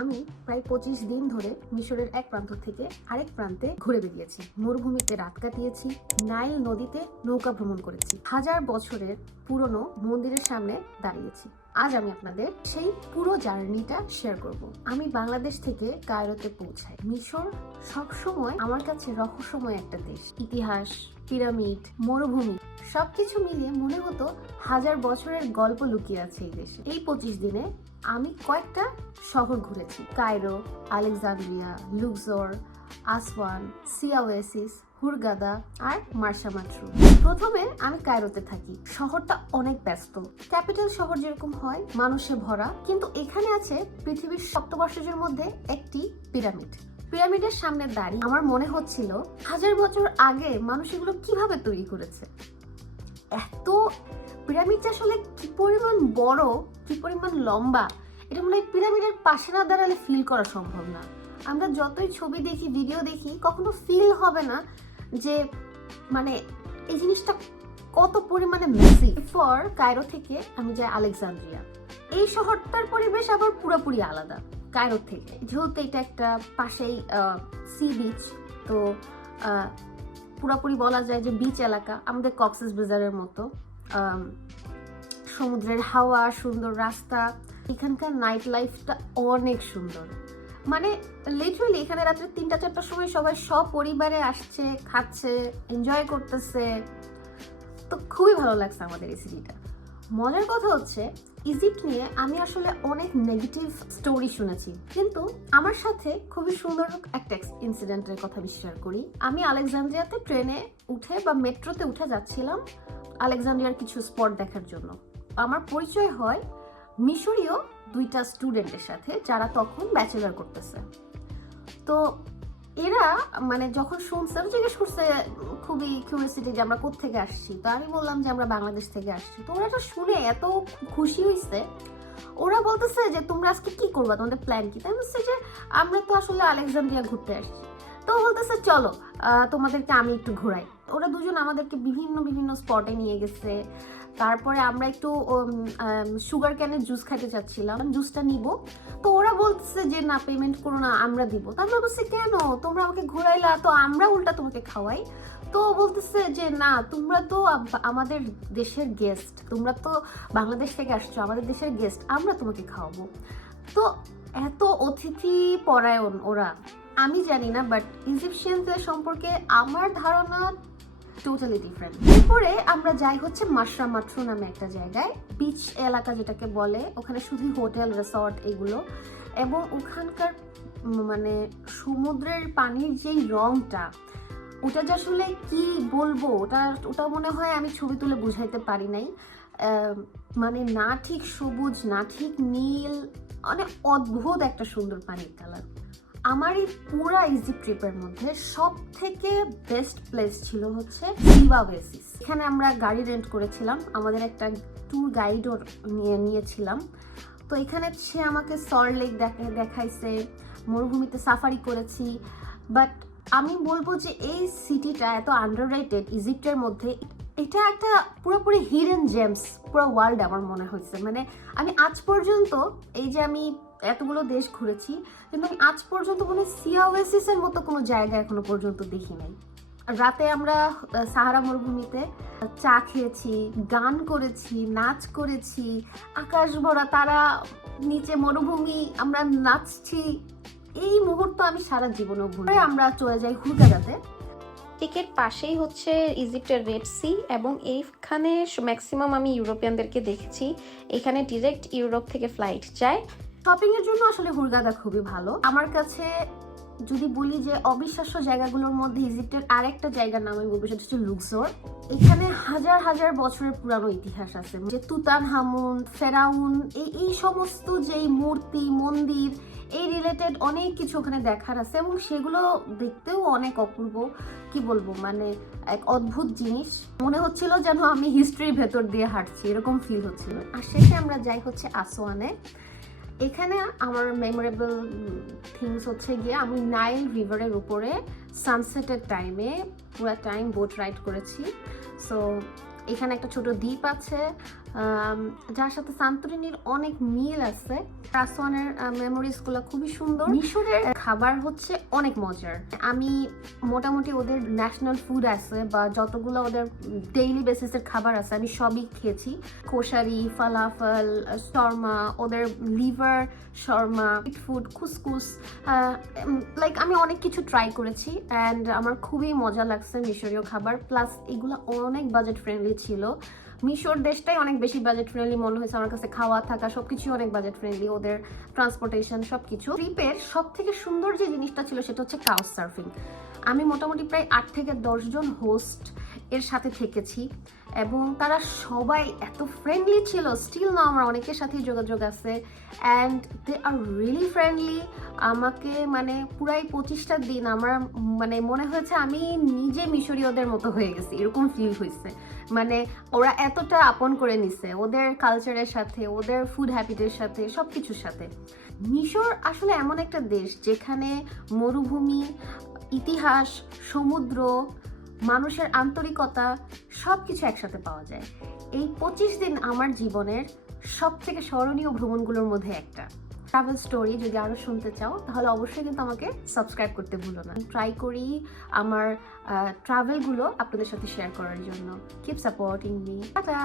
আমি প্রায় 25 দিন ধরে মিশরের এক প্রান্ত থেকে আরেক প্রান্তে ঘুরে বেরিয়েছি। মরুভূমিতে রাত কাটিয়েছি, নাইল নদীতে নৌকা ভ্রমণ করেছি, হাজার বছরের পুরনো মন্দিরের সামনে দাঁড়িয়েছি। আজ আমি আপনাদের সেই পুরো জার্নিটা শেয়ার করব। আমি বাংলাদেশ থেকে কায়রোতে পৌঁছাই। মিশর সবসময় আমার কাছে রহস্যময় একটা দেশ। ইতিহাস, পিরামিড, মরুভূমি সবকিছু মিলিয়ে মনে হতো হাজার বছরের গল্প লুকিয়ে আছে এই দেশে। এই 25 দিনে আমি কয়েকটা শহর ঘুরেছি: কায়রো, আলেকজান্দ্রিয়া, লুক্সোর, আসওয়ান, সিয়া ওয়েসিস, হুরগাদা আর মার্সা মাট্রু। প্রথমে আমি কায়রোতে থাকি। শহরটা অনেক ব্যস্ত, ক্যাপিটাল শহর যেরকম হয় মানুষে ভরা, কিন্তু এখানে আছে পৃথিবীর সপ্তর্ষের মধ্যে একটি পিরামিড। পিরামিডের সামনে দাঁড়িয়ে আমার মনে হচ্ছিল হাজার বছর আগে মানুষ এগুলো কিভাবে তৈরি করেছে। এত পিরামিডটা আসলে কি পরিমাণ বড়, কি পরিমাণ লম্বা, এটা মনে হয় পিরামিডের পাশে না দাঁড়ালে ফিল করা সম্ভব না। আমরা যতই ছবি দেখি, ভিডিও দেখি, কখনো ফিল হবে না যে মানে এই জিনিসটা কত পরিমাণে মেসি। এরপর কায়রো থেকে আমি যাই আলেকজান্দ্রিয়া। এই শহরটার পরিবেশ আবার পুরোপুরি আলাদা কায়রো থেকে, যেহেতু এটা একটা পাশেই সি বিচ, তো পুরোপুরি বলা যায় যে বিচ এলাকা, আমাদের কক্সবাজারের মতো। সমুদ্রের হাওয়া, সুন্দর রাস্তা, এখানকার নাইট লাইফটা অনেক সুন্দর। মানে লিটারালি এখানে রাত্রে 3টা-4টার সময় সবাই সপরিবারে আসছে, খাচ্ছে, এনজয় করতেছে। তো খুবই ভালো লাগছে আমাদের এই সিটিটা। মজার কথা হচ্ছে, ইজিপ্ট নিয়ে আমি আসলে অনেক নেগেটিভ স্টোরি শুনেছি, কিন্তু আমার সাথে খুবই সুন্দর একটা ইনসিডেন্টের কথা শেয়ার করি। আমি আলেকজান্দ্রিয়াতে ট্রেনে উঠে বা মেট্রোতে উঠে যাচ্ছিলাম আলেকজান্দ্রিয়ার কিছু স্পট দেখার জন্য। আমার পরিচয় হয় মিশরীয় 2টা স্টুডেন্টের সাথে, যারা তখন ব্যাচেলর করতেছে। তো এরা মানে যখন শুনছে, জিজ্ঞেস করছে খুবই কিউরিওসিটি যে আমরা কোত্থেকে আসছি। তো আমি বললাম যে আমরা বাংলাদেশ থেকে আসছি। তো ওরা এটা শুনে এত খুশি হয়েছে, ওরা বলতেছে যে তোমরা আজকে কি করবা, তোমাদের প্ল্যান কি? তাই বলছে যে আমরা তো আসলে আলেকজান্দ্রিয়া ঘুরতে আসছি। তো বলতেছে চলো তোমাদেরকে আমি একটু ঘোরাই। ওরা দুজন আমাদেরকে বিভিন্ন বিভিন্ন স্পটে নিয়ে গেছে। তারপরে আমরা একটু সুগার ক্যানের জুস খাইতে চাচ্ছিলাম, জুসটা নিব। তো ওরা বলতেছে যে না, পেমেন্ট করো না, আমরা দিব। তো আমরা বলছি কেন, তোমরা আমাকে ঘোরাইলা, তো আমরা উল্টা তোমাকে খাওয়াই। তো বলতেছে যে না, তোমরা তো আমাদের দেশের গেস্ট, তোমরা তো বাংলাদেশ থেকে আসছো, আমাদের দেশের গেস্ট, আমরা তোমাকে খাওয়াবো। তো এত অতিথি পরায়ণ ওরা, আমি জানি না, বাট ইজিপশিয়ানদের সম্পর্কে আমার ধারণা টোটালি ডিফারেন্ট। এরপরে আমরা যাই হচ্ছে মার্সা মাট্রু নামে একটা জায়গায়, বিচ এলাকা যেটাকে বলে। ওখানে শুধু হোটেল, রিসর্ট এগুলো, এবং ওখানকার মানে সমুদ্রের পানির যেই রংটা, ওটা যে আসলে কি বলবো, ওটা মনে হয় আমি ছবি তুলে বুঝাইতে পারি নাই। মানে না ঠিক সবুজ, না ঠিক নীল, অনেক অদ্ভুত একটা সুন্দর পানির কালার। আমার এই পুরা ইজিপ্ট ট্রিপের মধ্যে সব থেকে বেস্ট প্লেস ছিল হচ্ছে সিয়া ওয়েসিস। এখানে আমরা গাড়ি রেন্ট করেছিলাম, আমাদের একটা ট্যুর গাইডও নিয়েছিলাম। তো এখানে সে আমাকে সল্ট লেক দেখাইছে, মরুভূমিতে সাফারি করেছি। বাট আমি বলবো যে এই সিটিটা এত আন্ডাররেটেড ইজিপ্টের মধ্যে, এটা একটা পুরোপুরি হিডেন জেমস পুরো ওয়ার্ল্ড আমার মনে হয়েছে। মানে আমি আজ পর্যন্ত, এই যে আমি এতগুলো দেশ ঘুরেছি, কিন্তু আমি আজ পর্যন্ত কোনো সিয়া ওয়েসিসের মতো কোনো জায়গা এখনো পর্যন্ত দেখি নাই। রাতে আমরা সাহারা মরুভূমিতে চা খেয়েছি, গান করেছি, নাচ করেছি, আকাশ ভরা তারা, নিচে মরুভূমি, আমরা নাচছি। এই মুহূর্ত আমি সারা জীবনে ভুলি। আমরা চলে যাই হুরগাদাতে। টিকের পাশেই হচ্ছে ইজিপ্টের রেড সি, এবং এইখানে ম্যাক্সিমাম আমি ইউরোপিয়ানদেরকে দেখেছি। এখানে ডিরেক্ট ইউরোপ থেকে ফ্লাইট যায়। শপিং এর জন্য আসলে হুরগাদা খুবই ভালো। আমার কাছে যদি বলি যে অবিশ্বাস্য জায়গাগুলোর মধ্যে ইজিপ্টের আরেকটা জায়গার নাম আমি বলবো, সেটা হচ্ছে লুক্সোর। এখানে হাজার হাজার বছরের পুরানো ইতিহাস আছে, যে তুতানহামুন, ফেরাউন, এই সমস্ত যেই মূর্তি, মন্দির, এই রিলেটেড অনেক কিছু ওখানে দেখার আছে, এবং সেগুলো দেখতেও অনেক অপূর্ব। কি বলবো, মানে এক অদ্ভুত জিনিস। মনে হচ্ছিল যেন আমি হিস্ট্রির ভেতর দিয়ে হাঁটছি, এরকম ফিল হচ্ছিল। আর শেষে আমরা যাই হচ্ছে আসওয়ানে। এখানে আমার মেমোরেবল থিংস হচ্ছে গিয়ে আমি নাইল রিভারের উপরে সানসেটের টাইমে পুরো টাইম বোট রাইড করেছি। সো এখানে একটা ছোট দ্বীপ আছে, যার সাথে সান্তোরিনির অনেক মিল আছে। আসওয়ানের মেমোরিজগুলো খুবই সুন্দর। মিশরের খাবার হচ্ছে অনেক মজার। আমি মোটামুটি ওদের ন্যাশনাল ফুড আছে বা যতগুলো ওদের ডেইলি বেসিসের খাবার আছে আমি সবই খেয়েছি। কোশারি, ফালাফল, শর্মা, ওদের লিভার শর্মা, ফুড, খুসকুস, লাইক আমি অনেক কিছু ট্রাই করেছি অ্যান্ড আমার খুবই মজা লাগছে মিশরীয় খাবার। প্লাস এগুলো অনেক বাজেট ফ্রেন্ডলি ছিল। মিশর দেশটাই অনেক বেশি বাজেট ফ্রেন্ডলি মনে হয়েছে আমার কাছে। খাওয়া থাকা সবকিছু অনেক বাজেট ফ্রেন্ডলি, ওদের ট্রান্সপোর্টেশন সবকিছু। ট্রিপের সব থেকে সুন্দর যে জিনিসটা ছিল সেটা হচ্ছে কাউচ সার্ফিং। আমি মোটামুটি প্রায় 8 থেকে 10 জন হোস্ট এর সাথে থেকেছি এবং তারা সবাই এত ফ্রেন্ডলি ছিল। স্টিল না আমার অনেকের সাথেই যোগাযোগ আছে and they are really friendly. আমাকে মানে পুরাই 25টা দিন আমার মানে মনে হয়েছে আমি নিজে মিশরীয়দের মতো হয়ে গেছি, এরকম ফিল হয়েছে। মানে ওরা এতটা আপন করে নিছে ওদের কালচারের সাথে, ওদের ফুড হ্যাবিটের সাথে, সব কিছুর সাথে। মিশর আসলে এমন একটা দেশ যেখানে মরুভূমি, ইতিহাস, সমুদ্র, মানুষের আন্তরিকতা সব কিছু একসাথে পাওয়া যায়। এই 25 দিন আমার জীবনের সব থেকে স্মরণীয় ভ্রমণগুলোর মধ্যে একটা। ট্রাভেল স্টোরি যদি আরও শুনতে চাও তাহলে অবশ্যই কিন্তু আমাকে সাবস্ক্রাইব করতে ভুলো না। ট্রাই করি আমার ট্রাভেলগুলো আপনাদের সাথে শেয়ার করার জন্য। Keep supporting me. টাটা।